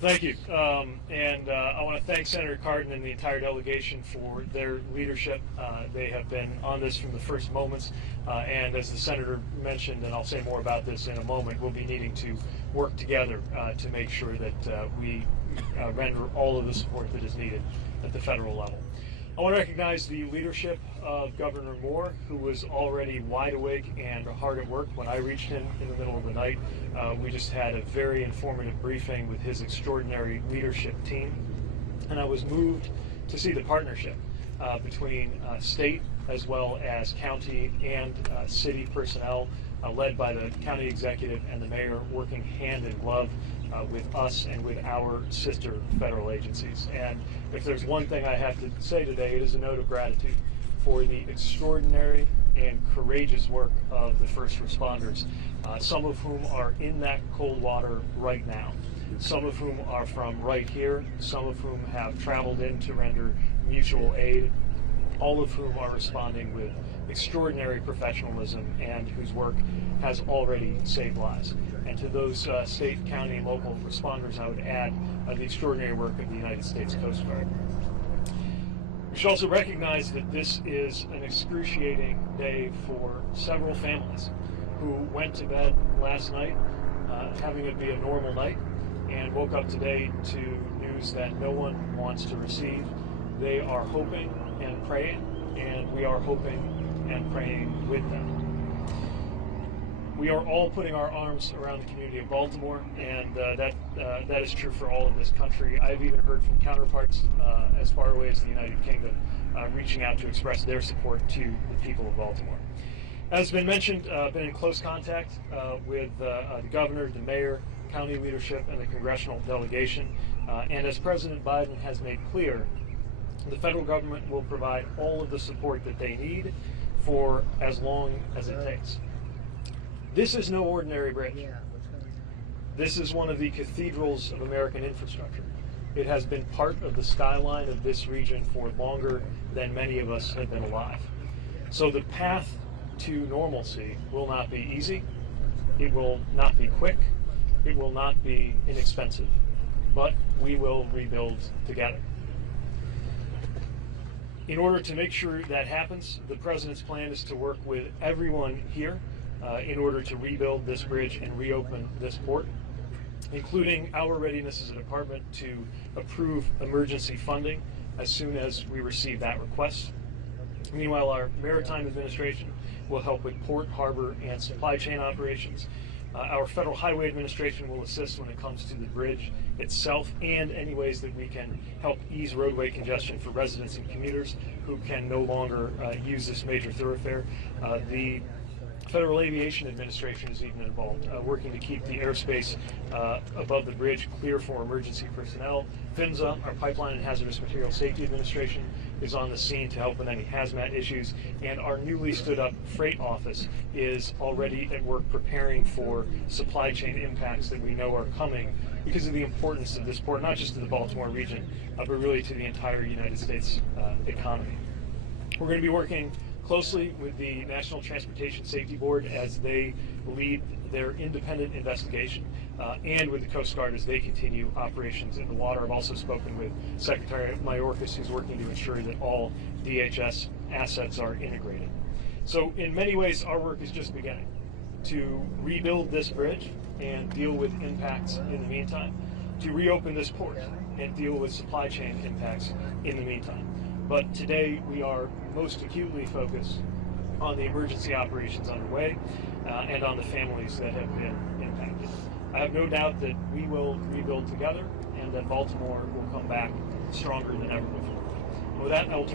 Thank you. I want to thank Senator Cardin and the entire delegation for their leadership. They have been on this from the first moments. And as the Senator mentioned, and I'll say more about this in a moment, we'll be needing to work together to make sure that we render all of the support that is needed at the federal level. I want to recognize the leadership of Governor Moore, who was already wide awake and hard at work when I reached him in the middle of the night. We just had a very informative briefing with his extraordinary leadership team, and I was moved to see the partnership between state as well as county and city personnel, led by the county executive and the mayor, working hand in glove with us and with our sister federal agencies. And if there's one thing I have to say today, it is a note of gratitude for the extraordinary and courageous work of the first responders, some of whom are in that cold water right now, some of whom are from right here, some of whom have traveled in to render mutual aid, all of whom are responding with extraordinary professionalism and whose work has already saved lives. And to those state, county, and local responders, I would add the extraordinary work of the United States Coast Guard. We should also recognize that this is an excruciating day for several families who went to bed last night having it be a normal night and woke up today to news that no one wants to receive. They are hoping and praying, and we are hoping and praying with them. We are all putting our arms around the community of Baltimore, and that is true for all of this country. I've even heard from counterparts as far away as the United Kingdom reaching out to express their support to the people of Baltimore. As has been mentioned, been in close contact with the governor, the mayor, county leadership, and the congressional delegation. And as President Biden has made clear, the federal government will provide all of the support that they need for as long as it takes. This is no ordinary bridge. This is one of the cathedrals of American infrastructure. It has been part of the skyline of this region for longer than many of us have been alive. So the path to normalcy will not be easy. It will not be quick. It will not be inexpensive. But we will rebuild together. In order to make sure that happens, the President's plan is to work with everyone here in order to rebuild this bridge and reopen this port, including our readiness as a department to approve emergency funding as soon as we receive that request. Meanwhile, our Maritime Administration will help with port, harbor, and supply chain operations. Our Federal Highway Administration will assist when it comes to the bridge itself and any ways that we can help ease roadway congestion for residents and commuters who can no longer use this major thoroughfare. The Federal Aviation Administration is even involved, working to keep the airspace above the bridge clear for emergency personnel. PHMSA, our Pipeline and Hazardous Materials Safety Administration, is on the scene to help with any hazmat issues, and our newly stood up freight office is already at work preparing for supply chain impacts that we know are coming because of the importance of this port, not just to the Baltimore region, but really to the entire United States economy. We're going to be working closely with the National Transportation Safety Board as they lead their independent investigation, and with the Coast Guard as they continue operations in the water. I've also spoken with Secretary Mayorkas, who's working to ensure that all DHS assets are integrated. So in many ways, our work is just beginning to rebuild this bridge and deal with impacts in the meantime, to reopen this port and deal with supply chain impacts in the meantime. But today we are most acutely focused on the emergency operations underway and on the families that have been impacted. I have no doubt that we will rebuild together and that Baltimore will come back stronger than ever before. And with that, I will turn